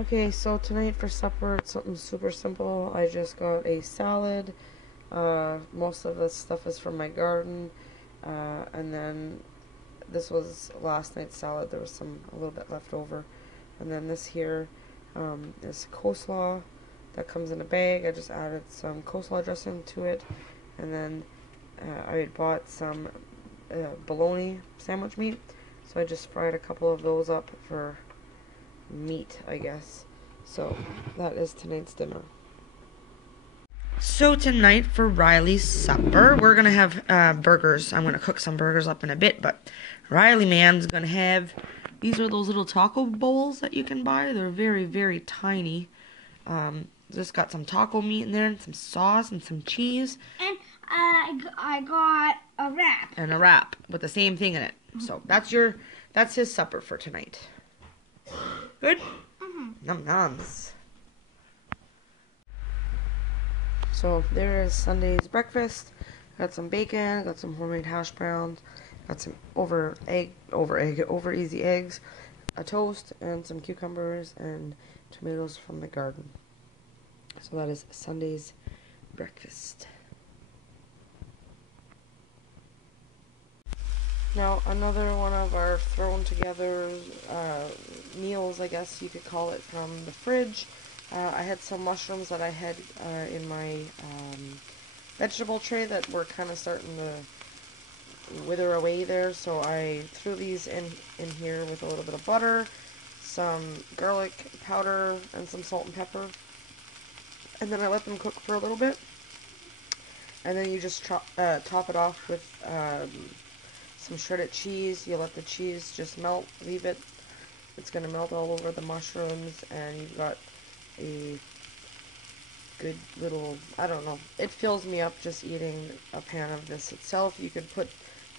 Okay, so tonight for supper, it's something super simple. I just got a salad. Most of the stuff is from my garden. And then this was last night's salad. There was a little bit left over. And then this here is coleslaw that comes in a bag. I just added some coleslaw dressing to it. And then I had bought some bologna sandwich meat. So I just fried a couple of those up for meat, I guess. So that is tonight's dinner. So tonight for Riley's supper, we're gonna have burgers. I'm gonna cook some burgers up in a bit, but Riley man's gonna have, these are those little taco bowls that you can buy. They're very, very tiny. Just got some taco meat in there and some sauce and some cheese. And I got a wrap. And a wrap with the same thing in it. So that's his supper for tonight. Good? Num nums. So there is Sunday's breakfast. Got some bacon, got some homemade hash browns, got some over easy eggs, a toast, and some cucumbers and tomatoes from the garden. So that is Sunday's breakfast. Now, another one of our thrown together meals, I guess you could call it, from the fridge. I had some mushrooms that I had in my vegetable tray that were kind of starting to wither away there, so I threw these in here with a little bit of butter, some garlic powder, and some salt and pepper. And then I let them cook for a little bit. And then you just top it off with some shredded cheese. You let the cheese just melt, leave it. It's going to melt all over the mushrooms, and you've got a good little, I don't know, it fills me up just eating a pan of this itself. You could put,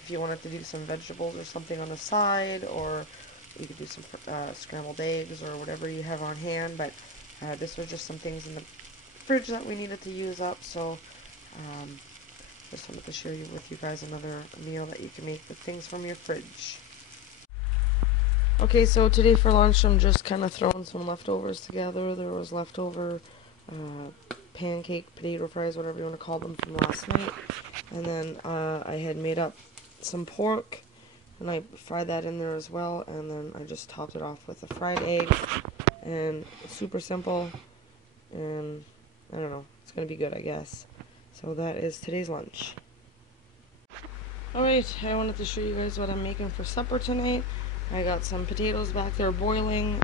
if you wanted to do some vegetables or something on the side, or you could do some scrambled eggs or whatever you have on hand, but this was just some things in the fridge that we needed to use up, so just wanted to share with you guys another meal that you can make with things from your fridge. Okay, so today for lunch I'm just kind of throwing some leftovers together. There was leftover pancake, potato fries, whatever you want to call them, from last night. And then I had made up some pork, and I fried that in there as well. And then I just topped it off with a fried egg, and it's super simple. And I don't know, it's going to be good, I guess. So that is today's lunch. Alright, I wanted to show you guys what I'm making for supper tonight. I got some potatoes back there boiling.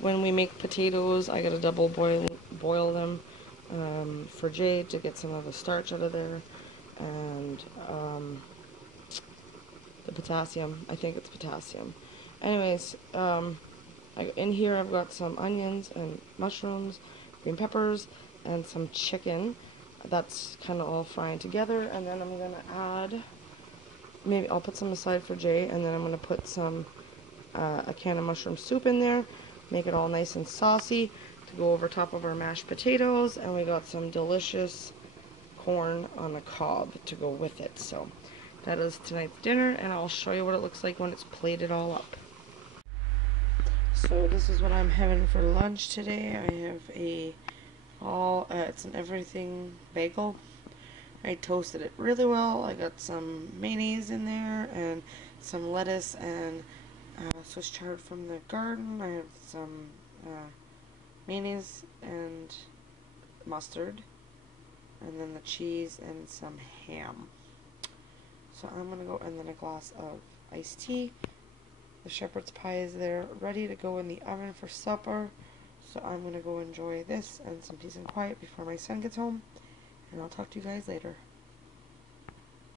When we make potatoes, I gotta double boil them for Jay to get some of the starch out of there. And the potassium, I think it's potassium. Anyways, in here I've got some onions and mushrooms, green peppers, and some chicken. That's kind of all frying together, and then I'm going to add, maybe I'll put some aside for Jay, and then I'm going to put some, a can of mushroom soup in there, make it all nice and saucy to go over top of our mashed potatoes, and we got some delicious corn on the cob to go with it. So that is tonight's dinner, and I'll show you what it looks like when it's plated all up. So this is what I'm having for lunch today. I have it's an everything bagel. I toasted it really well. I got some mayonnaise in there and some lettuce and Swiss chard from the garden. I have some mayonnaise and mustard, and then the cheese and some ham. So I'm gonna go, and then a glass of iced tea. The shepherd's pie is there, ready to go in the oven for supper. So I'm going to go enjoy this and some peace and quiet before my son gets home. And I'll talk to you guys later.